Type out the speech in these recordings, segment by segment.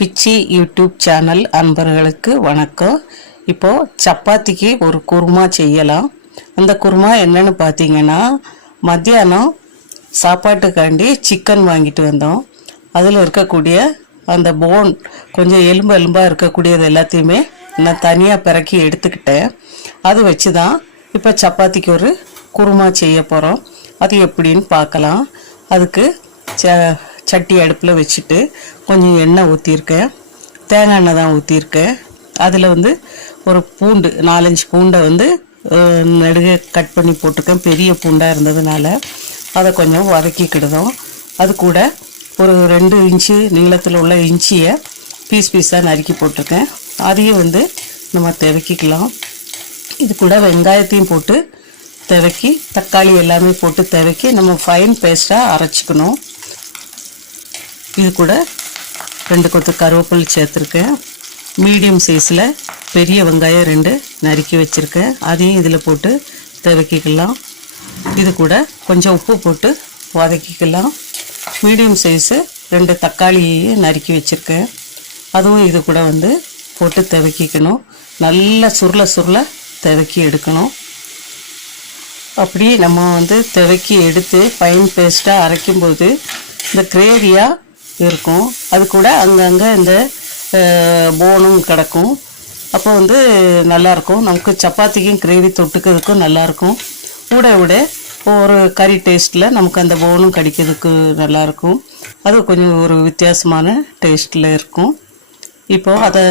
பிச்சி YouTube channel அன்பர்களுக்கு வணக்கம். இப்போது சப்பாத்திக்கு ஒரு குருமா செய்யலாம். அந்த குருமா என்னன்னு பார்த்தீங்கன்னா, மத்தியானம் சாப்பாட்டுக்காண்டி சிக்கன் வாங்கிட்டு வந்தோம். அதில் இருக்கக்கூடிய அந்த போன் கொஞ்சம் எலும்பாக இருக்கக்கூடியது எல்லாத்தையுமே நான் தனியாக பிறக்கி எடுத்துக்கிட்டேன். அது வச்சு தான் இப்போ சப்பாத்திக்கு ஒரு குருமா செய்ய போகிறோம். அது எப்படின்னு பார்க்கலாம். அதுக்கு சட்டி அடுப்பில் வச்சுட்டு கொஞ்சம் எண்ணெய் ஊற்றிருக்கேன். தேங்காய் எண்ணெய் தான் ஊற்றிருக்கேன். அதில் ஒரு பூண்டு 4-5 பூண்டை நடுக கட் பண்ணி போட்டிருக்கேன். பெரிய பூண்டாக இருந்ததுனால அதை கொஞ்சம் வதக்கிக்கிடுதோம். அது கூட ஒரு 2 இன்ச்சு நீளத்தில் உள்ள இஞ்சியை பீஸாக நறுக்கி போட்டிருக்கேன். அதையும் நம்ம துவக்கிக்கலாம். இது கூட வெங்காயத்தையும் போட்டு துவக்கி, தக்காளி எல்லாமே போட்டு துவக்கி நம்ம ஃபைன் பேஸ்ட்டாக அரைச்சிக்கணும். இது கூட 2 கொத்து கருவேப்பிலை சேர்த்துருக்கேன். மீடியம் சைஸில் பெரிய வெங்காயம் 2 நறுக்கி வச்சுருக்கேன். அதையும் இதில் போட்டு துவக்கிக்கலாம். இது கூட கொஞ்சம் உப்பு போட்டு வதக்கிக்கலாம். மீடியம் சைஸு 2 தக்காளியை நறுக்கி வச்சுருக்கேன். அதுவும் இது கூட போட்டு துவக்கிக்கணும். நல்லா சுருள துவக்கி எடுக்கணும். அப்படி நம்ம துவக்கி எடுத்து ஃபைன் பேஸ்ட்டாக அரைக்கும்போது இந்த கிரேவியாக இருக்கும். அது கூட அங்கங்கே இந்த போனும் கிடக்கும். அப்போ நல்லாயிருக்கும். நமக்கு சப்பாத்திக்கும் கிரேவி தொட்டுக்கிறதுக்கும் நல்லாயிருக்கும். கூட ஒரு கறி டேஸ்ட்டில் நமக்கு அந்த போனும் கடிக்கிறதுக்கு நல்லாயிருக்கும். அது கொஞ்சம் ஒரு வித்தியாசமான டேஸ்ட்டில் இருக்கும். இப்போது அதை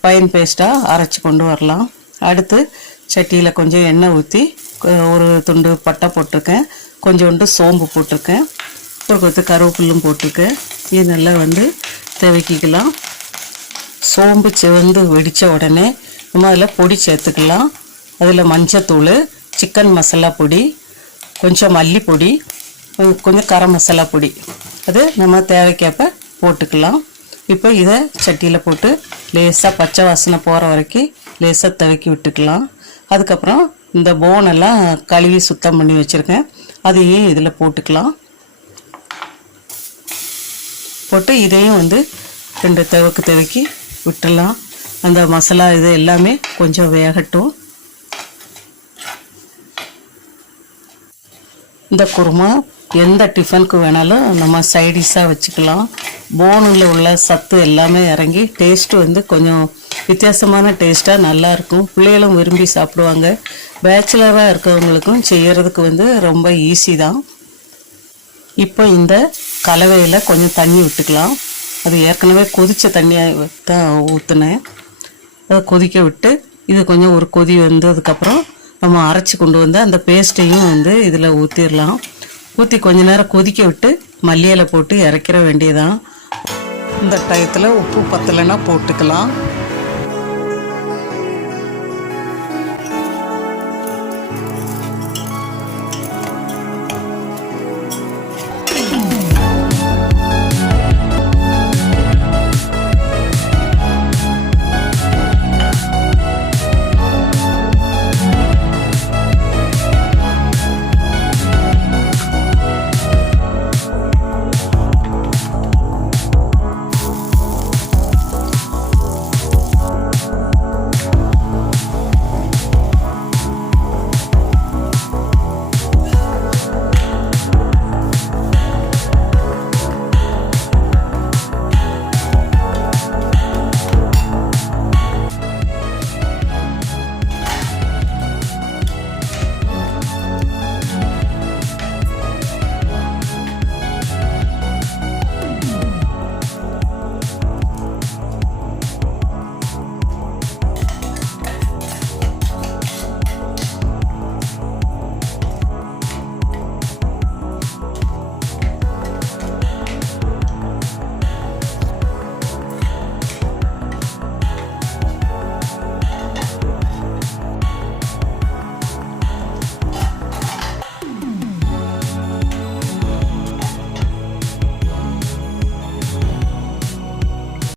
ஃபைன் பேஸ்ட்டாக அரைச்சி கொண்டு வரலாம். அடுத்து சட்டியில் கொஞ்சம் எண்ணெய் ஊற்றி ஒரு துண்டு பட்டை போட்டிருக்கேன். கொஞ்சோண்டு சோம்பு போட்டிருக்கேன். ஒரு கொத்து கருவேப்பிலும் போட்டிருக்கேன். இது நல்லா துவக்கிக்கலாம். சோம்பு வெடித்த உடனே நம்ம அதில் பொடி சேர்த்துக்கலாம். அதில் மஞ்சத்தூள், சிக்கன் மசாலா பொடி, கொஞ்சம் மல்லிப்பொடி, கொஞ்சம் கரம் மசாலா பொடி, அது நம்ம தேவைக்கேற்ப போட்டுக்கலாம். இப்போ இதை சட்டியில் போட்டு லேசாக பச்சை வாசனை போகிற வரைக்கும் லேசாக துவக்கி விட்டுக்கலாம். அதுக்கப்புறம் இந்த போனெல்லாம் கழுவி சுத்தம் பண்ணி வச்சுருக்கேன். அதையும் இதில் போட்டுக்கலாம். போட்டு இதையும் 2 துவக்கி விட்டுடலாம். அந்த மசாலா இது எல்லாமே கொஞ்சம் வேகட்டும். இந்த குருமா எந்த டிஃபனுக்கு வேணாலும் நம்ம சைடிஷாக வச்சுக்கலாம். போனில் உள்ள சத்து எல்லாமே இறங்கி டேஸ்ட்டு கொஞ்சம் வித்தியாசமான டேஸ்ட்டாக நல்லாயிருக்கும். பிள்ளைகளும் விரும்பி சாப்பிடுவாங்க. பேச்சுலராக இருக்கிறவங்களுக்கும் செய்கிறதுக்கு ரொம்ப ஈஸி தான். இப்போ இந்த கலவையில் கொஞ்சம் தண்ணி விட்டுக்கலாம். அது ஏற்கனவே கொதித்த தண்ணியாக தான் ஊற்றுனேன். அதை கொதிக்க விட்டு இது கொஞ்சம் ஒரு கொதி வந்ததுக்கப்புறம் நம்ம அரைச்சி கொண்டு அந்த பேஸ்ட்டையும் இதில் ஊற்றிடலாம். ஊற்றி கொஞ்ச நேரம் கொதிக்க விட்டு மல்லியில போட்டு இறக்கிற வேண்டியதான். இந்த டயத்தில் உப்பு பத்தலைன்னா போட்டுக்கலாம்.